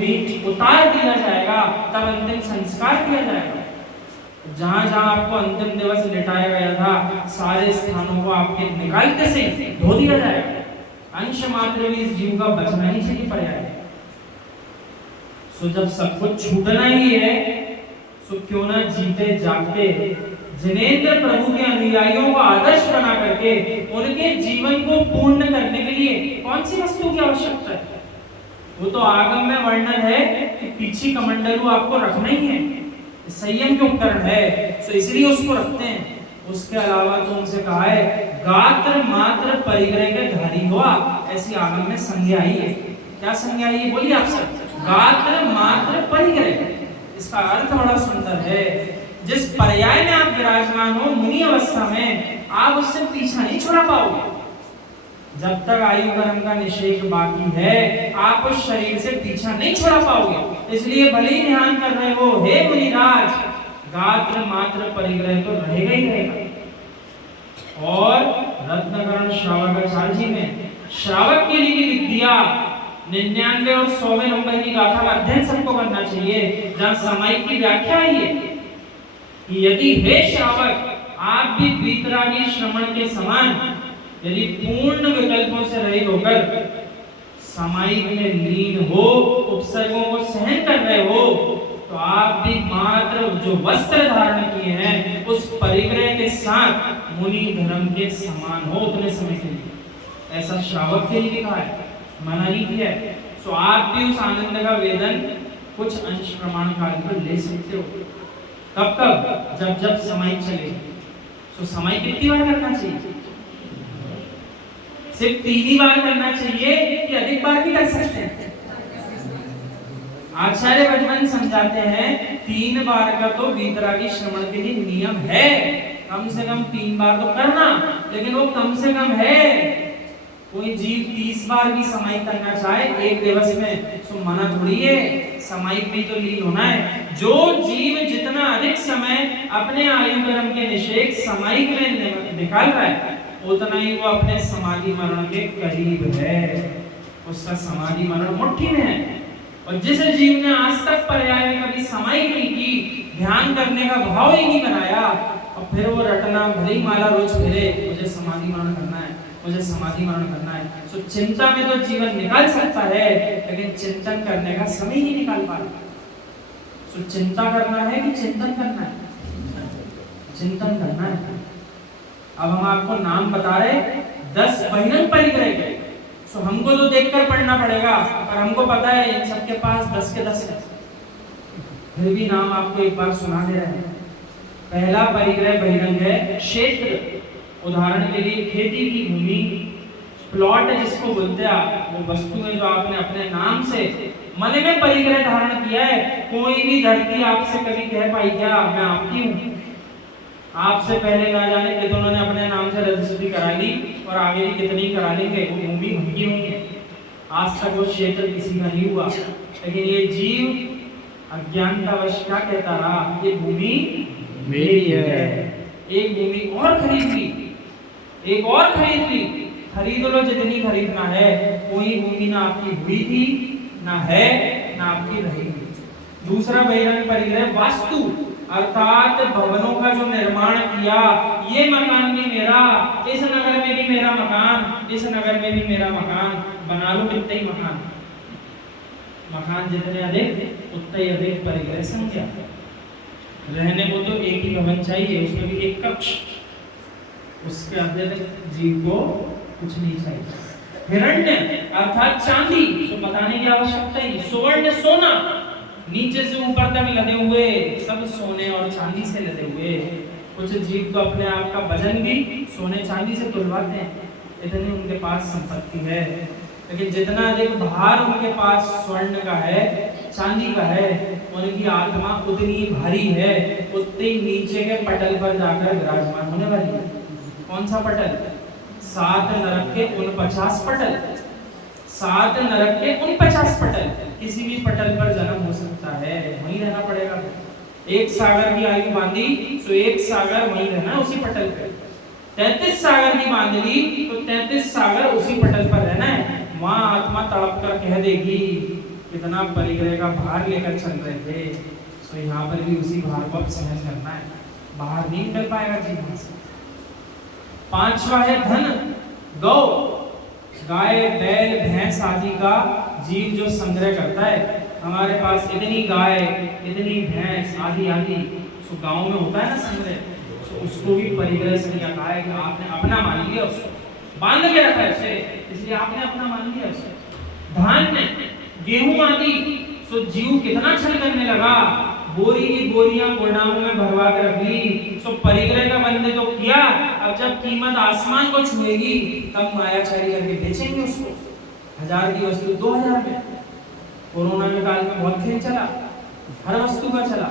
भी उतार दिया जाएगा, तब अंतिम संस्कार किया जाएगा। जहां जहां आपको अंतिम दिवस लिटाया गया था, सारे स्थानों को आपके निकालते से धो दिया जाएगा। अंश मात्र भी इस जीव का बचना ही चाहिए पर्याय। सो जब सब कुछ छूटना ही है, सो क्यों ना जीते जागते जिनेंद्र प्रभु के अनुयायियों को आदर्श बना करके उनके जीवन को पूर्ण करने के लिए कौन सी वस्तु की आवश्यकता है? वो तो आगम में वर्णन है कि पीछे कमंडलू आपको रखना ही है, संयम के उपकरण है, तो इसलिए उसको रखते हैं। उसके अलावा तो उनसे कहा है गात्र मात्र परिग्रह के धारी हो आप, ऐसी आगम में संज्ञा आई है। क्या संज्ञा आई है बोलिए आप सब? गात्र मात्र परिग्रह। इसका अर्थ बड़ा सुंदर है, जिस पर्याय में आप विराजमान हो मुनि अवस्था में, आप उससे पीछा नहीं छुड़ा पाओगे। जब तक आयु कर्म का निषेध बाकी है, आप उस शरीर से पीछा नहीं छुड़ा पाओगे। इसलिए भले ही ध्यान कर रहे हो हे मुनिराज, गात्र मात्र परिग्रह तो रहेगा ही रहेगा। और रत्नकरण श्रावकाचार्य जी ने श्रावक के लिए लिख दिया 99 और 100वें नंबर की गाथा का अध्ययन सबको करना चाहिए, जहां सामायिक की व्याख्या आई है कि यदि हे श्रावक आप भी वीतरागी श्रवण के समान यदि पूर्ण विकल्पों से रहित होकर सामायिक में लीन हो, उपसर्गों को सहन कर रहे हो, तो आप भी मात्र जो वस्त्र धारण किए हैं उस परिग्रह के साथ मुनि धर्म के समान हो उतने समय के लिए। ऐसा श्रावक के लिए कहा है, मना नहीं किया है। सो आप भी उस आनंद का वेदन कुछ अंश प्रमाण काल पर ले सकते हो। कब कब? जब जब समय चले। सो समय कितनी बार करना चाहिए? सिर्फ 3 ही बार करना चाहिए कि अधिक बार भी कर सकते हैं? आचार्य भजवन समझाते हैं 3 बार का तो वीतरागी श्रवण के लिए नियम है, कम से कम 3 बार तो करना, लेकिन वो कम से कम है। कोई जीव 30 बार भी समायिक करना चाहे एक दिवस में, तो मना थोड़ी है, समायिक भी तो लीन होना है। जो जीव जितना अधिक समय अपने आयु कर्म के निषेध समायिक में निकाल रहा है, उतना ही वो अपने समाधि मरण के करीब है। उसका समाधि मरण मुट्ठी में है। और जिस जीव ने आज तक पर्याय में कभी समायिक नहीं की, ध्यान करने का भाव ही नहीं बनाया, और फिर वो रटना भले ही माला रोज फिरे, मुझे समाधि मरण करना है, मुझे समाधि मरण करना है। सो चिंता में तो जीवन निकाल सकता है, लेकिन चिंतन करने का समय ही निकाल पा रहा। सो चिंता करना है कि चिंतन करना है? चिंतन करना है। अब हम आपको नाम बता रहे 10 बहिरंग परिग्रह के, सो हमको तो देखकर पढ़ना पड़ेगा, और हमको पता है इन सबके पास 10 के 10 है, फिर भी नाम आपको एक बार सुना दे रहे हैं। पहला परिग्रह बहिरंग है क्षेत्र। उदाहरण के लिए खेती की भूमि, प्लॉट जिसको बोलते हैं, वो वस्तु है जो आपने अपने नाम से मन में परिग्रह धारण किया है। कोई भी धरती आपसे कभी कह पाई क्या मैं आपकी हूँ? आपसे पहले ना जाने कि उन्होंने अपने नाम से रजिस्ट्री करा ली, और आगे भी कितनी करा लेंगे, वो भूमि उनकी हुई है। आज तक वो क्षेत्र किसी का नहीं हुआ, लेकिन ये जीव अज्ञानतावश क्या कहता रहा, ये भूमि मेरी है। एक भूमि और खरीद ली, एक और खरीद ली, खरीद लो जितनी खरीदना है। कोई भूमि ना आपकी हुई थी, ना है, ना आपकी रहेगी। दूसरा बहिरंग परिग्रह वास्तु, अर्थात भवनों का जो निर्माण किया, ये मकान भी मेरा, इस नगर में भी मेरा मकान, इस नगर में भी मेरा मकान, बना लो कितने ही मकान। मकान जितने अधिक उतने ही अधिक परिग्रह संख्या। रहने को तो एक ही भवन चाहिए, उसमें भी एक कक्ष, उसके अतिरिक्त जीव को कुछ नहीं चाहिए। हिरण्य अर्थात चांदी, तो बताने की आवश्यकता ही। सुवर्ण सोना, नीचे से ऊपर तक लदे हुए सब सोने और चांदी से लदे हुए। कुछ जीव तो अपने आप का वजन भी सोने चांदी से तुलवाते हैं, इतनी उनके पास संपत्ति है। लेकिन जितना अधिक भार उनके पास स्वर्ण का है, चांदी का है, उनकी आत्मा उतनी भारी है, उतने ही नीचे के पटल पर जाकर विराजमान होने वाली है। कौन सा पटल? 7 नरक के 49 पटल, 7 नरक के 49 पटल। किसी भी पटल पर जन्म हो सकता है, वहीं रहना पड़ेगा। एक सागर की आयु बांधी, तो एक सागर वहीं रहना उसी पटल पे। 33 सागर की बांध ली, तो 33 सागर उसी पटल पर रहना है। वहां आत्मा तड़प कर कह देगी कितना परिग्रह का भार लेकर चल रहे थे, सो यहाँ पर भी उसी भार को अब सहन करना है, बाहर नहीं निकल पाएगा जीवन से। पांचवा है धन, गौ, गाय बैल भैंस आदि का जीव जो संग्रह करता है। हमारे पास इतनी गाय इतनी भैंस आदि आदि, सो गांव में होता है ना संग्रह, तो उसको भी परिग्रह संज्ञा कहा है कि आपने अपना मान लिया, उसको बांध के रखा है उसे, इसलिए आपने अपना मान लिया उसे। धान्य गेहूं आदि, सो जीव कितना छल करने लगा, बोरी की बोरियां गोदामों में भरवा के रख ली, सो परिग्रह का बंदे तो किया, अब जब कीमत आसमान को छुएगी तब मायाचारी करके बेचेंगे उसको, 1000 की वस्तु 2000 में। कोरोना के काल में बहुत खेल चला, हर वस्तु का चला,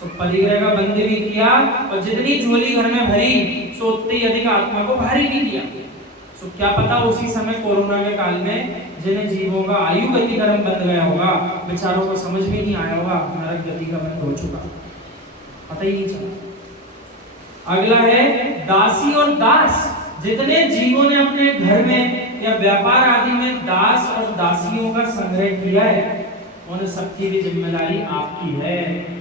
सो परिग्रह का बंदे भी किया, और जितनी झोली घर में भरी सो उतनी ही अधिक आत्मा को भारी भी किया। सो क्या पता उसी समय कोरोना के काल में जिन जीवों का आयु गति कर्म बंद गया होगा, बेचारों को समझ में नहीं आया होगा, नरक गति का बंद हो चुका, पता ही नहीं चला। अगला है दासी और दास, जितने जीवों ने अपने घर में या व्यापार आदि में दास और दासियों का संग्रह किया है, उन सबकी भी जिम्मेदारी आपकी है।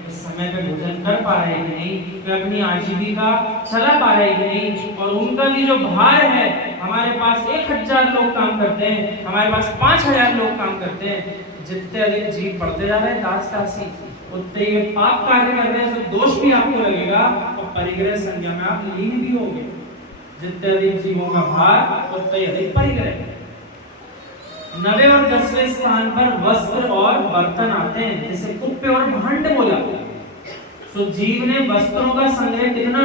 इस समय पे भोजन कर पा रहे कि नहीं, वे अपनी आजीविका चला पा रहे कि नहीं, और उनका भी जो भार है, हमारे पास 1000 लोग काम करते हैं, हमारे पास 5000 लोग काम करते हैं, जितने अधिक जीव बढ़ते जा रहे हैं दास दासी, उतने ही पाप कार्य कर रहे हैं, तो दोष भी आपको लगेगा और परिग्रह संज्ञा में आप लीन भी होंगे। जितने अधिक जीवों का भार उतने ही अधिक परिग्रह। 9वें और 10वें स्थान पर वस्त्र और बर्तन आते हैं, जैसे कुप्य और भांड बोला। सो जीव ने वस्त्रों का संग्रह कितना